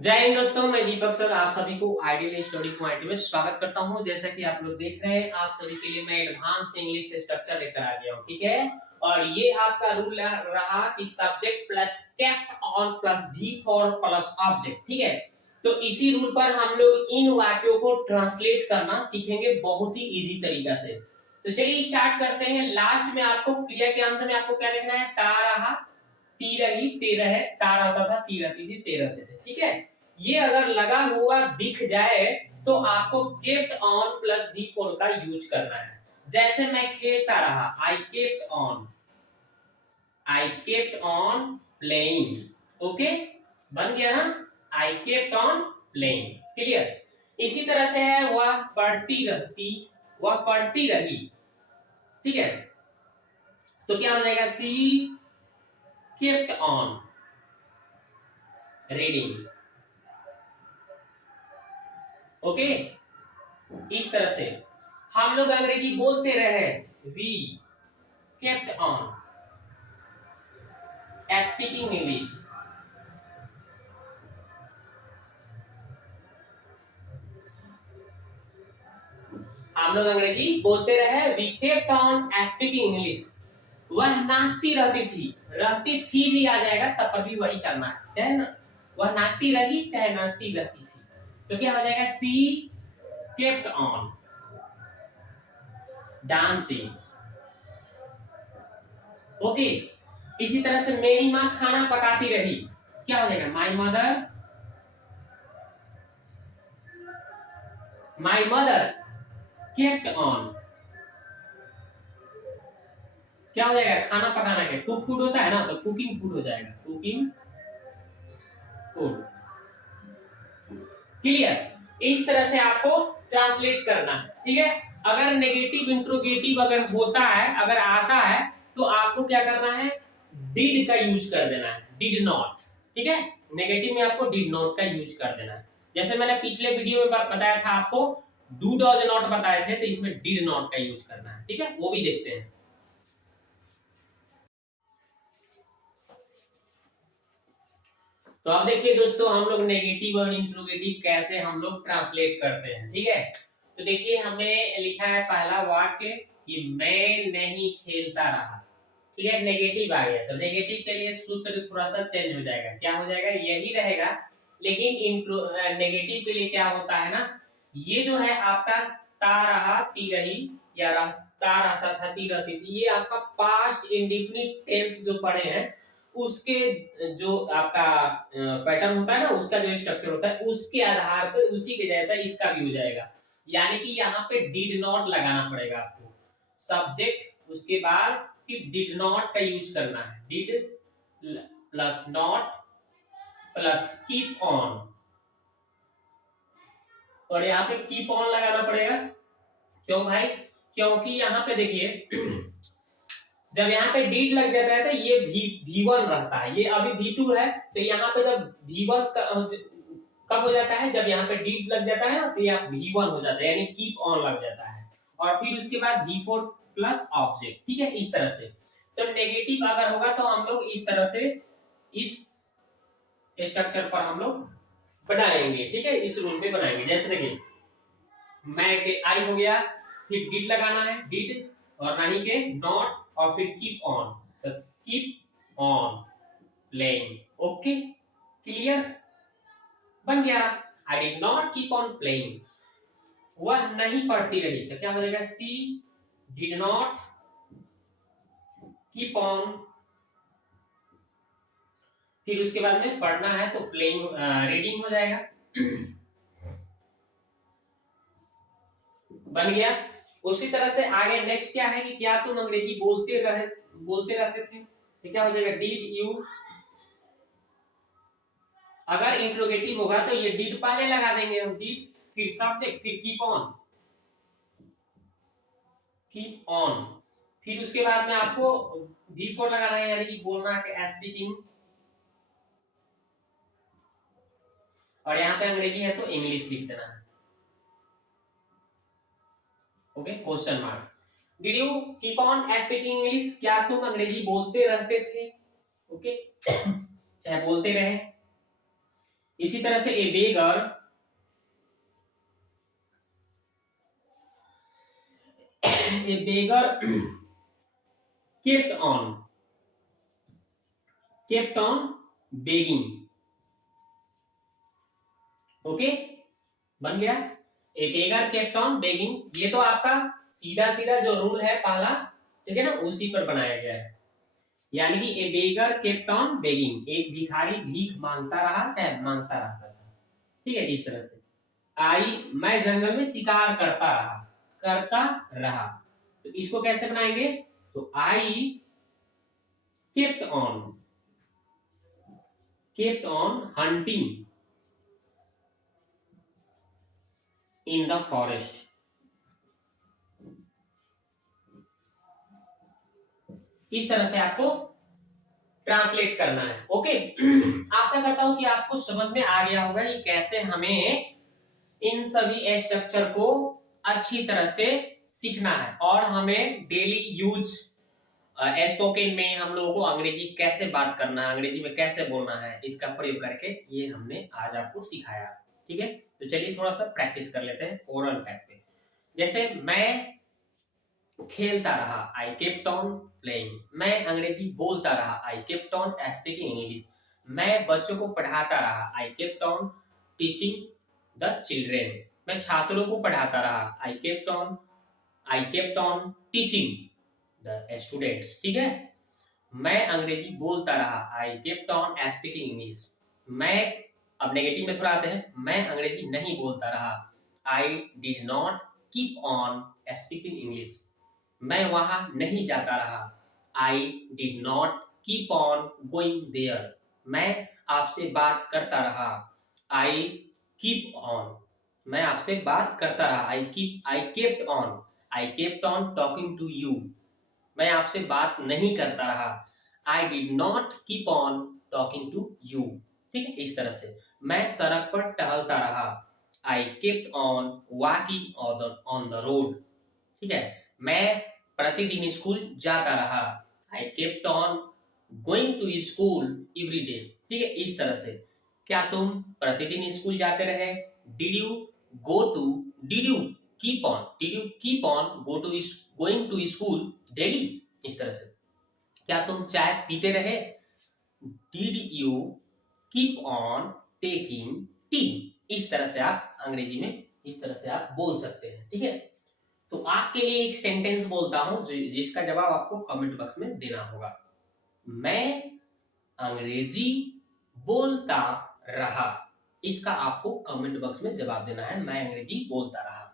जय हिंद दोस्तों, मैं दीपक सर आप सभी को आइडियल स्टडी पॉइंट में स्वागत करता हूं। जैसा कि आप लोग देख रहे हैं, आप सभी के लिए मैं एडवांस इंग्लिश स्ट्रक्चर लेकर आ गया हूं, ठीक है। और ये आपका रूल रहा कि subject plus kept on plus V four plus object, ठीक है। तो इसी रूल पर हम लोग इन वाक्यों को ट्रांसलेट करना सीखेंगे बहुत ही इजी तरीका से। तो चलिए स्टार्ट करते हैं। लास्ट में आपको क्रिया के अंत में आपको क्या लिखना है? ता रहा, ती रही, ते रहे, ता रहता था, ती रहती थी, ते रहते थे, ठीक है। ये अगर लगा हुआ दिख जाए तो आपको kept on plus V four का यूज करना है। जैसे मैं खेलता रहा, I kept on playing. Okay, बन गया ना? I kept on playing, clear. इसी तरह से है वह पढ़ती रहती, वह पढ़ती रही, ठीक है। तो क्या हो जाएगा? She kept on reading. Okay, इस तरह से हम लोग अंग्रेजी बोलते रहे, we kept on speaking English. हम लोग अंग्रेजी बोलते रहे, we kept on speaking English. वह नाचती रहती थी, रहती थी भी आ जाएगा तब पर भी वही करना है, चाहे ना वह नाचती रही चाहे नाचती रहती थी। तो क्या हो जाएगा? She kept on dancing. Okay, इसी तरह से मेरी माँ खाना पकाती रही, क्या हो जाएगा? माई मदर केप्ट ऑन, क्या हो जाएगा? खाना पकाना के कुक फूड होता है ना, तो कुकिंग फूड हो जाएगा, कुकिंग फूड। क्लियर। इस तरह से आपको ट्रांसलेट करना है, ठीक है। अगर नेगेटिव इंट्रोगेटिव अगर होता है, अगर आता है, तो आपको क्या करना है? डिड का यूज कर देना है, डिड नॉट, ठीक है। नेगेटिव में आपको डिड नॉट का यूज कर देना है। जैसे मैंने पिछले वीडियो में बताया था आपको, डू डज नॉट बताए थे, तो इसमें डिड नॉट का यूज करना है, ठीक है। वो भी देखते हैं। तो अब देखिए दोस्तों, हम लोग नेगेटिव और इंट्रोगेटिव कैसे हम लोग ट्रांसलेट करते हैं, ठीक है। तो देखिए, हमें लिखा है पहला वाक्य कि मैं नहीं खेलता रहा, ठीक है। नेगेटिव आ गया, तो नेगेटिव के लिए सूत्र थोड़ा सा चेंज हो जाएगा। क्या हो जाएगा? यही रहेगा, लेकिन नेगेटिव के लिए क्या होता है ना, ये जो है आपका ता रहा, ती रही, या ता रहता था, ती रहती थी, ये आपका पास्ट इंडेफिनिट टेंस जो पढ़े हैं उसके जो आपका पैटर्न होता है ना, उसका जो स्ट्रक्चर होता है, उसके आधार पर उसी के जैसा इसका भी हो जाएगा। यानी कि यहाँ पे डिड नॉट लगाना पड़ेगा आपको, सब्जेक्ट उसके बाद फिर डिड नॉट का यूज करना है, did plus not plus keep on, और यहाँ पे कीप ऑन लगाना पड़ेगा। क्यों भाई? क्योंकि यहाँ पे देखिए, जब यहाँ पे डीड लग जाता है तो ये V1 रहता है, ये अभी V2 है, तो यहाँ पे जब V1 कब हो जाता है? जब यहाँ पे डीड लग जाता है ना, तो यहाँ V1 हो जाता है, यानी कीप ऑन लग जाता है, और फिर उसके बाद V4 प्लस ऑब्जेक्ट, ठीक है। इस तरह से तो नेगेटिव अगर होगा तो हम लोग इस तरह से इस स्ट्रक्चर पर हम लोग बनाएंगे, ठीक है। इस रूल में बनाएंगे। जैसे देखिए, मैं के आई हो गया, फिर डिड लगाना है, डिड, और नहीं के नॉट, और फिर कीप ऑन, तो keep on playing. Okay, clear, बन गया। आई did not keep on playing, वह नहीं पढ़ती रही, तो क्या हो जाएगा? सी डिड नॉट कीप ऑन, फिर उसके बाद में पढ़ना है तो प्लेइंग, रीडिंग हो जाएगा। बन गया। उसी तरह से आगे नेक्स्ट क्या है कि क्या तुम अंग्रेजी बोलते रहते थे, तो क्या हो जाएगा? डिड यू, अगर इंट्रोगेटिव होगा तो ये डिड पहले लगा देंगे हम, डिड फिर सब्जेक्ट फिर कीप ऑन, फिर उसके बाद में आपको V4 लगाना है, यानी कि बोलना है स्पीकिंग, और यहाँ पे अंग्रेजी है तो इंग्लिश लिख देना है। Okay, question mark. Did you keep on speaking English, क्या तुम अंग्रेजी बोलते रहते थे? ओके, चाहे बोलते रहे। इसी तरह से ए बेगर kept on begging। ओके, बन गया। ए बेगर केप्ट ऑन बेगिंग, ये तो आपका सीधा सीधा जो रूल है पहला, ठीक है ना, उसी पर बनाया गया है। यानी कि ए बेगर केप्ट ऑन बेगिंग, एक भिखारी भीख मांगता रहा, चाहे मांगता रहता था, ठीक है। इस तरह से मैं जंगल में शिकार करता रहा, तो इसको कैसे बनाएंगे, तो आई kept on hunting in the forest. इस तरह से आपको ट्रांसलेट करना है। ओके, आशा करता हूं कि आपको समझ में आ गया होगा कि कैसे हमें इन सभी स्ट्रक्चर को अच्छी तरह से सीखना है और हमें डेली यूज स्पोकन में हम लोगों को अंग्रेजी कैसे बात करना है, अंग्रेजी में कैसे बोलना है, इसका प्रयोग करके ये हमने आज आपको सिखाया। ठीक है, तो चलिए थोड़ा सा प्रैक्टिस कर लेते हैं ओरल टाइप पे। जैसे मैं खेलता रहा, आई केप्ट ऑन प्लेइंग। मैं अंग्रेजी बोलता रहा, I kept on speaking English. मैं बच्चों को पढ़ाता रहा, I kept on teaching the children. मैं छात्रों को पढ़ाता रहा, I kept on teaching the students. ठीक है, मैं अंग्रेजी बोलता रहा, I kept on speaking English. मैं, अब नेगेटिव में थोड़ा आते हैं, मैं अंग्रेजी नहीं बोलता रहा, I did not keep on speaking English. मैं वहां नहीं जाता रहा, I did not keep on going there. मैं आपसे बात करता रहा, आई कीप ऑन, मैं आपसे बात करता रहा, I kept on talking to you. मैं आपसे बात नहीं करता रहा, I did not keep on talking to you. ठीक है, इस तरह से। मैं सड़क पर टहलता रहा, I kept on walking on the road. ठीक है, मैं प्रतिदिन स्कूल जाता रहा, I kept on going to school every day. ठीक है, इस तरह से। क्या तुम प्रतिदिन स्कूल जाते रहे, did you keep on going to school daily. इस तरह से। क्या तुम चाय पीते रहे, did you keep on taking tea. इस तरह से आप अंग्रेजी में इस तरह से आप बोल सकते हैं। ठीक है, तो आपके लिए एक सेंटेंस बोलता हूं जिसका जवाब आपको कमेंट बॉक्स में देना होगा। मैं अंग्रेजी बोलता रहा, इसका आपको कमेंट बॉक्स में जवाब देना है, मैं अंग्रेजी बोलता रहा।